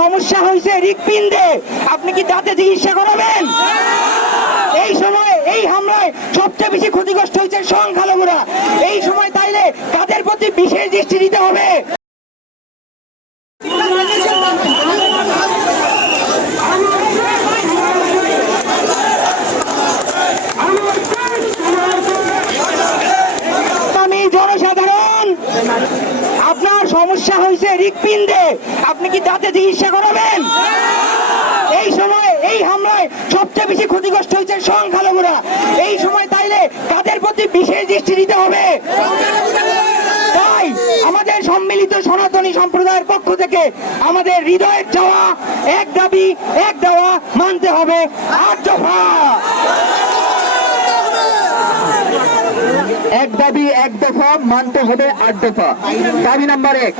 সমস্যা হয়েছে হৃৎপিণ্ডে। আপনি কি দাঁতে চিকিৎসা করাবেন? এই সময়, এই হামলায় সবচেয়ে বেশি ক্ষতিগ্রস্ত হয়েছে সংখ্যালঘুরা। এই সময় তাইলে তাদের প্রতি বিশেষ দৃষ্টি দিতে হবে আমি জনসাধারণ আপনার সমস্যা হয়েছে হৃৎপিণ্ডে। আপনি কি দাঁতে চিকিৎসা করাবেন? এই সময়, এই হামলায় সবচেয়ে বেশি ক্ষতিগ্রস্ত হয়েছে সংখ্যালঘুরা। এই সময় তাইলে তাদের প্রতি বিশেষ দৃষ্টি দিতে হবে। তাই আমাদের সম্মিলিত সনাতনী সম্প্রদায়ের পক্ষ থেকে আমাদের হৃদয়ের চাওয়া, এক দাবি, এক দেওয়া মানতে হবে। আট দফা। এক দাবি, এক দফা মানতে হবে আট দফা। দাবি নাম্বার এক,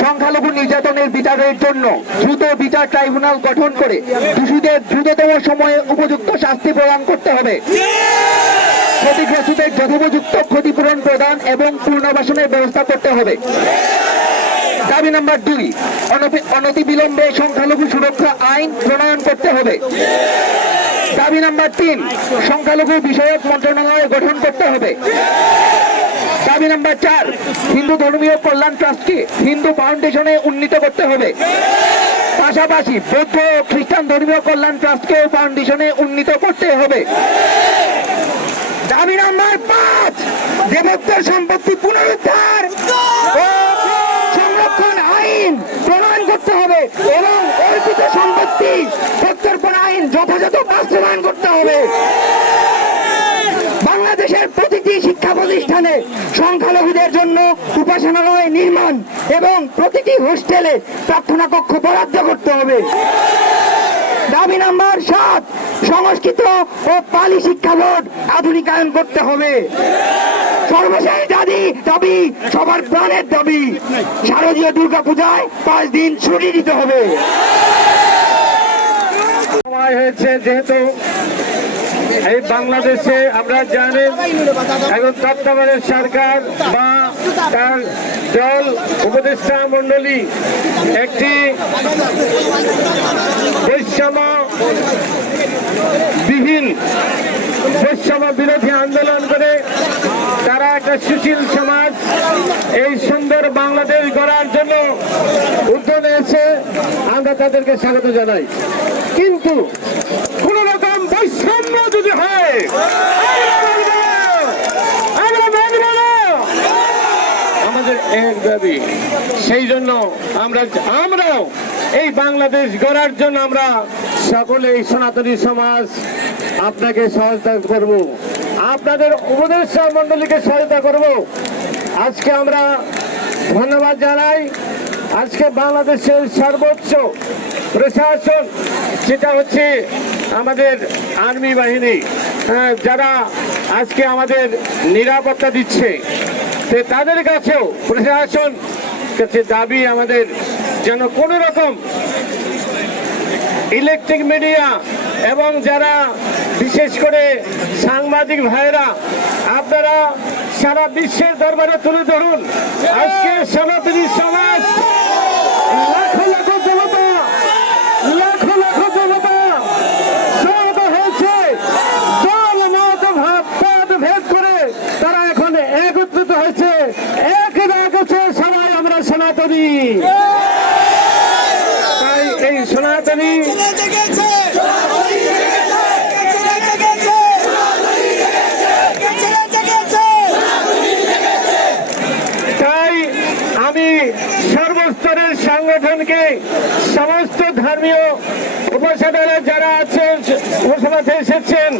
সংখ্যালঘু নির্যাতনের বিচারের জন্য দ্রুত বিচার ট্রাইব্যুনাল গঠন করে দোষীদের দ্রুততম সময়ে উপযুক্ত শাস্তি প্রদান করতে হবে। ক্ষতিগ্রস্তদের যথোপযুক্ত ক্ষতিপূরণ প্রদান এবং পুনর্বাসনের ব্যবস্থা করতে হবে। দাবি নাম্বার দুই, অনতি- অনতিবিলম্বে সংখ্যালঘু সুরক্ষা আইন প্রণয়ন করতে হবে। দাবি নাম্বার তিন, সংখ্যালঘু বিষয়ক মন্ত্রণালয় গঠন করতে হবে। দাবি নাম্বার চার, হিন্দু ধর্মীয় কল্যাণ ট্রাস্টকে হিন্দু ফাউন্ডেশনে উন্নীত করতে হবে। পাশাপাশি বৌদ্ধ ও খ্রিস্টান ধর্মীয় কল্যাণ ট্রাস্টকে ফাউন্ডেশনে উন্নীত করতে হবে। দাবি নাম্বার পাঁচ দেবোত্তর সম্পত্তি পুনরুদ্ধার সংরক্ষণ আইন প্রণয়ন করতে হবে এবং অর্পিত সম্পত্তি আইন যথাযথ বাস্তবায়ন করতে হবে। বাংলাদেশের প্রতিটি শিক্ষা প্রতিষ্ঠানে সংখ্যালঘুদের জন্য উপাসনালয় নির্মাণ এবং প্রতিটি হোস্টেলে প্রার্থনা কক্ষ বরাদ্দ করতে হবে। দাবি নাম্বার সাত, সংস্কৃত ও পালি শিক্ষা বোর্ড আধুনিকায়ন করতে হবে। সর্বশেষ দাবি দাবি, সবার প্রাণের দাবি। শারদীয় দুর্গা পূজায় পাঁচ দিন ছুটি দিতে হবে। হয়েছে যেহেতু এই বাংলাদেশে আমরা জানি এখন তত্ত্বাবধায়ক সরকার বা তার দল উপদেষ্টা মন্ডলী একটি বৈষম্য বিহীন বৈষম্য বিরোধী আন্দোলন করে তারা একটা সুশীল সমাজ এই সুন্দর বাংলাদেশ গড়ার জন্য উদ্যোগ নিয়েছে, আমরা তাদেরকে স্বাগত জানাই। কিন্তু কোন রকম বৈষম্য যদি হয়। আমাদের এক দাবি, সেই জন্য আমরা, আমরাও এই বাংলাদেশ গড়ার জন্য আমরা সকলে এই সনাতনী সমাজ আপনাকে সহায়তা করব। আপনাদের উপদেষ্টা মন্ডলীকে সহায়তা করব। আজকে আমরা ধন্যবাদ জানাই। আজকে বাংলাদেশের সর্বোচ্চ প্রশাসন সেটা হচ্ছে আমাদের আর্মি বাহিনী হ্যাঁ, যারা আজকে আমাদের নিরাপত্তা দিচ্ছে তো তাদের কাছেও প্রশাসন কাছে দাবি আমাদের যেন কোনো রকম ইলেকট্রিক মিডিয়া এবং যারা বিশেষ করে সাংবাদিক ভাইরা আপনারা সারা বিশ্বের দরবারে তুলে ধরুন। আজকে সনাতনী সমাজ লাখো লাখো জনতা লাখো লাখো জনতা সমবেত হয়েছে দল মত ভাব পদ ভেদ করে তারা এখন একত্রিত হয়েছে এক ডাক আছে সবাই আমরা সনাতনী তাই এই সনাতনী তাই আমি সর্বস্তরের সংগঠনকে সমস্ত ধর্মীয় উপাসনারা যারা আছেন উপাসনাতে এসেছেন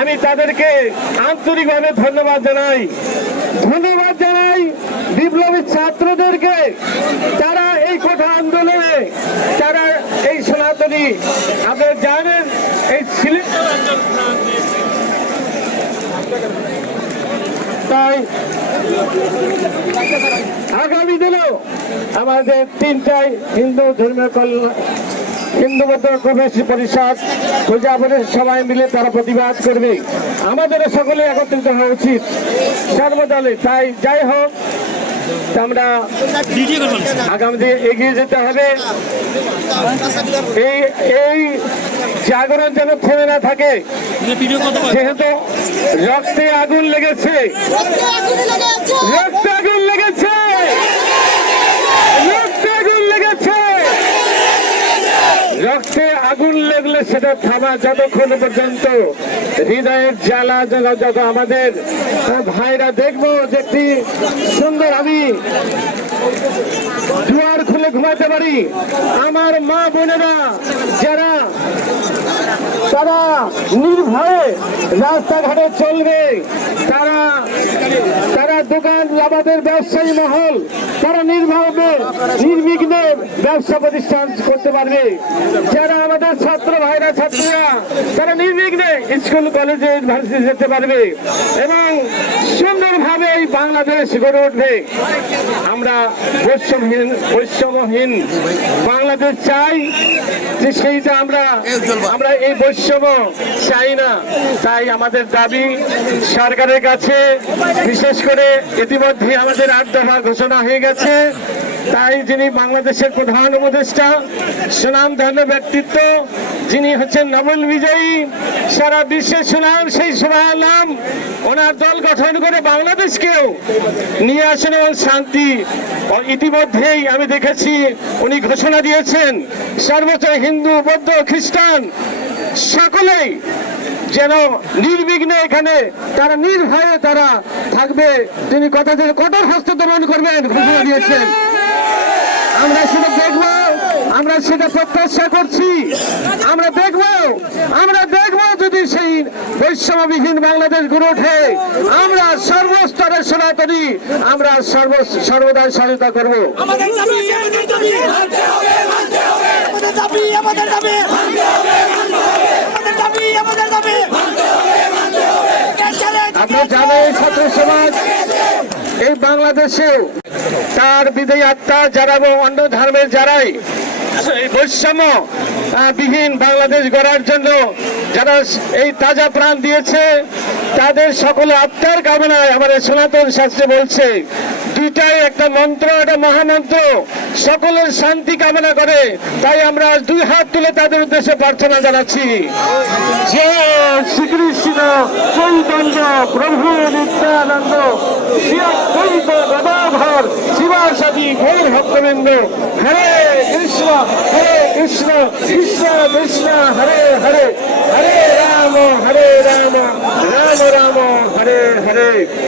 আমি তাদেরকে আন্তরিকভাবে ধন্যবাদ জানাই। ধন্যবাদ জানাই বিপ্লবী ছাত্রদেরকে তারা এই কোঠা আন্দোলনে তারা এই সনাতনী আপনারা জানেন, এই সিলেট তাই আগামী দিনেও আমাদের তিনটাই হিন্দু ধর্মীয় কল্যাণ হিন্দু পরিষদ প্রজাপতির সবাই মিলে তারা প্রতিবাদ করবে। আমাদের সকলে একত্রিত হওয়া উচিত। সর্বদলে তাই যাই হোক আমরা আগামীতে এগিয়ে যেতে হবে। এই এই জাগরণ যেন থেমে না থাকে যেহেতু রক্তে আগুন লেগেছে। রক্তে আগুন লেগেছে রক্তে আগুন লেগেছে রক্তে লাগলে সেটা থামা যতক্ষণ পর্যন্ত হৃদয়ের জ্বালা জ্বালা যত আমাদের ভাইরা দেখব যে একটি সুন্দর আমি দুয়ার খুলে ঘুমাতে পারি। আমার মা বোনেরা যারা, তারা নির্ভয়ে রাস্তাঘাটে চলবে, তারা তারা দোকান, আমাদের ব্যবসায়ী মহল, তারা নির্ভয়ে নির্বিঘ্নে ব্যবসা প্রতিষ্ঠান করতে পারবে। যারা আমাদের ছাত্র ভাইরা, ছাত্রীরা, তারা নির্বিঘ্নে স্কুল, কলেজে ইউনিভার্সিটি যেতে পারবে এবং সুন্দরভাবে এই বাংলাদেশ গড়ে উঠবে। আমরা বৈষম্যহীন বৈষম্যহীন বাংলাদেশ চাই যে সেইটা আমরা আমরা এই বৈষম্য চাই না। তাই আমাদের দাবি, সরকারের কাছে বিশেষ করে ইতিমধ্যে আমাদের আট দফা ঘোষণা হয়ে গেছে। তাই যিনি বাংলাদেশের প্রধান উপদেষ্টা সুনামধন্য ব্যক্তিত্ব, যিনি হচ্ছেন নোবেল বিজয়ী, সারা বিশ্বের সুনাম, সেই সুনাম নাম ওনার দল গঠন করে বাংলাদেশকেও নিয়ে আসেন এবং শান্তি। ইতিমধ্যেই আমি দেখেছি উনি ঘোষণা দিয়েছেন, সর্বোচ্চ হিন্দু, বৌদ্ধ, খ্রিস্টান, সকলেই যেন নির্বিঘ্নে এখানে তারা নির্ভয়ে তারা থাকবে। তিনি কথা থেকে কঠোর হস্তদমন করবেন, ঘোষণা দিয়েছেন। আমরা সেটা দেখব, আমরা সেটা প্রত্যাশা করছি। আমরা দেখব আমরা দেখব যদি সেই বৈষম্যবিহীন বাংলাদেশ গড়ে ওঠে। আমরা সর্বস্তরের সনাতনী, আমরা সর্ব, সর্বদাই সহায়তা করব আমাদের দাবি আমাদের দাবি মানতে হবে মানতে হবে আমাদের দাবি আমাদের দাবি মানতে হবে মানতে হবে আমাদের দাবি আমাদের দাবি মানতে হবে মানতে হবে আপনি জানেন ছাত্র সমাজ, এই বাংলাদেশেও তার বিদায় আত্মা যারা এবং অন্য ধর্মের যারাই বিহীন বাংলাদেশ গড়ার জন্য যারা এই তাজা প্রাণ দিয়েছে, তাদের সকল আত্মার কামনায় আমাদের সনাতন শাস্ত্রে বলছে দুইটাই একটা মন্ত্র, একটা মহামন্ত্র। সকলের শান্তি কামনা করে। তাই আমরা আজ দুই হাত তুলে তাদের উদ্দেশ্যে প্রার্থনা জানাচ্ছি। যে শ্রীকৃষ্ণ চৈতন্য প্রভু নিত্যানন্দ। গদাধর শিবাসাদি গৌর ভক্তবৃন্দ। হরে কৃষ্ণ হরে কৃষ্ণ কৃষ্ণ কৃষ্ণ, হরে হরে। হরে রাম হরে রাম রাম রাম, হরে হরে।